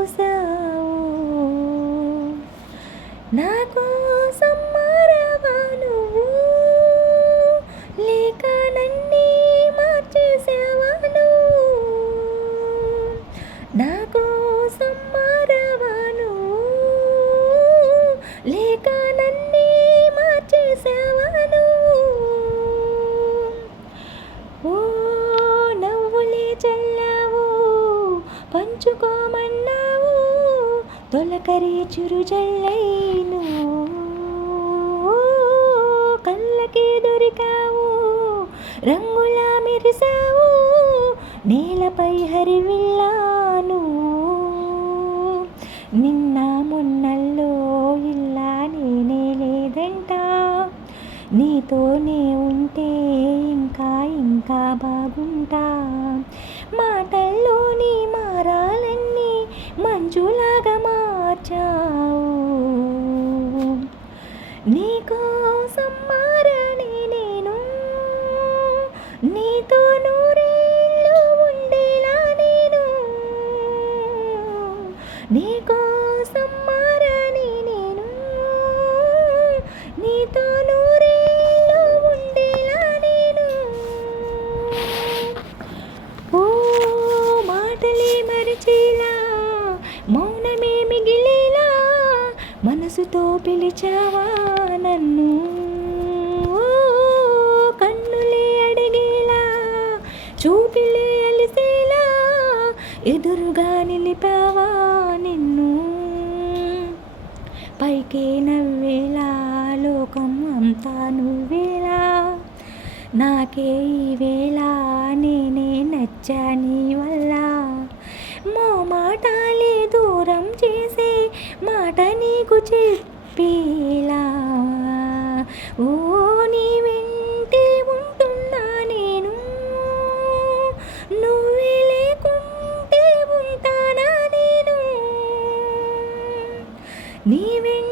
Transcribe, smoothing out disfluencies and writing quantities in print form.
పూసావు. నా కోసం మారావా నువ్వు, లేక నన్నే మార్చేసావా నువ్వు. నా కోసం మారావా నువ్వు, లేక నన్నే మార్చేసావా నువ్వు. ఓ నవ్వులే చల్లావు, పంచుకోమన్నావు, తొలకరి చిరుజల్లైను. కళ్ళకి దొరికావు, రంగులా మెరిసావు, నేలపై హరివిల్లాను. నిన్న మొన్నల్లో ఇలా నేనే లేదంట, నీతోనే ఉంటే ఇంకా ఇంకా బాగుంటా. మాటల్లోని మారాలన్నీ మంచులాగా మార్చావు. నీకోసం మారని నేను, నీతో నూరేళ్ళు ఉండేలా నేను. నీకోసం మారని నేను, నీతో నూరేళ్ళు ఉండేలా నేను. ఓ మాటలే మరిచేలా, మౌనమే మిగిలేలా, మనసుతో పిలిచావా నన్ను. కన్నులే అడిగేలా, చూపిలే అలిసేలా, ఎదురుగా నిలిపావా నిన్ను. పైకే నవ్వేలా, లోకం అంతా నువ్వేలా, నాకే ఈవేళ నేనే నచ్చా నీ వల్ల. మాటాలే దూరం చేసే మాట నీకు చెప్పేలా. ఓ నీ వెంటే ఉంటున్నా నేను, నువ్వే లేకుంటే ఉంటానా నేను. నీ వెంట